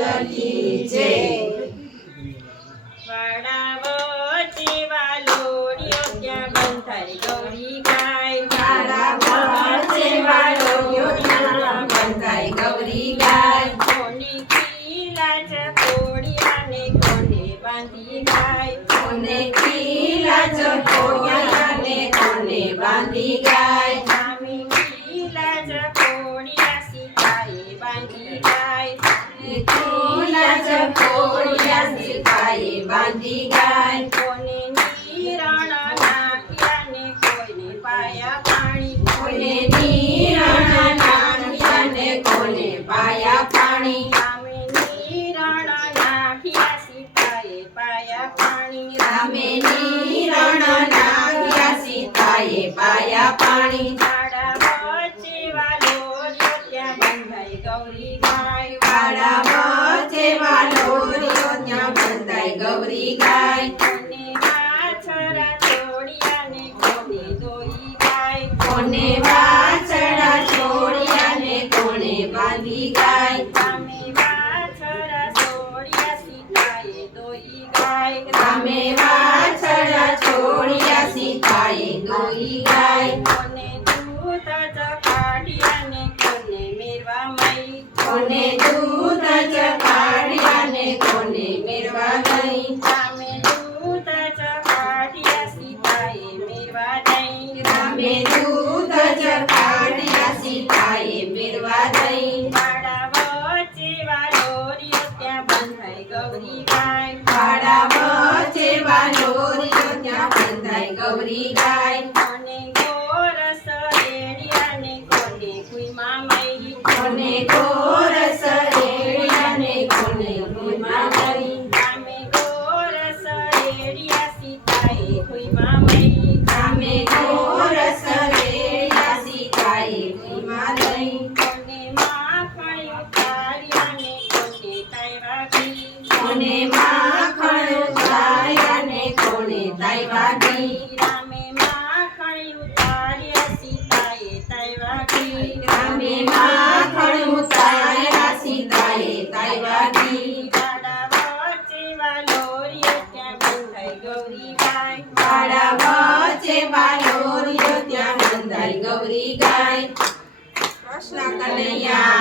લાલ કી જય વાડાવો ચેવાલો રિયો ત્યાં બંધાઈ ગૌરી ગાય ગૌરી ગાય. કોની ખીલા ચકોડિયાને કોને બાંધી ગાય? કોને ખીલા ચકોડિયા ને કોને બાંધી ગાય? ખીલા ચકોડિયા સિપાહે બાંધી ગાય. કોને નીરણ નાખ્યા ને કોઈને પાયા પાણી. કોને નીરણા નાખ્યા ને કોને પાયા પાણી. રામે નીરણ નાખ્યા સીતાએ પાયા પાણી. રામે નીરણ નાખ્યા સીતાએ પાયા પાણી. ગૌરી ગાય. વાડા વચ્ચે ગૌરી ગાય કોને વાછરા છોડ્યા ને કોને દોઈ ગાય? કોને વાછડા છોડ્યા ને કોને બાંધી ગાય? રામે વાછરા છોડ્યા સીતાએ દોઈ ગાય. રામે વાછડા છોડ્યા સીતાએ દોઈ ગાય. કોને દૂધ ચકાડ્યા ને કોને મેરવા મઈ કોને દૂધ ચકાડ્યા દઈ રામે દૂધ ચકાડ્યા સીતાએ મેરવા દઈ. ત્યાં બંધાઈ ગૌરી ગાય. ગાય. અને ગોરસ રેડિયા ગાય કૃષ્ણ કનૈયા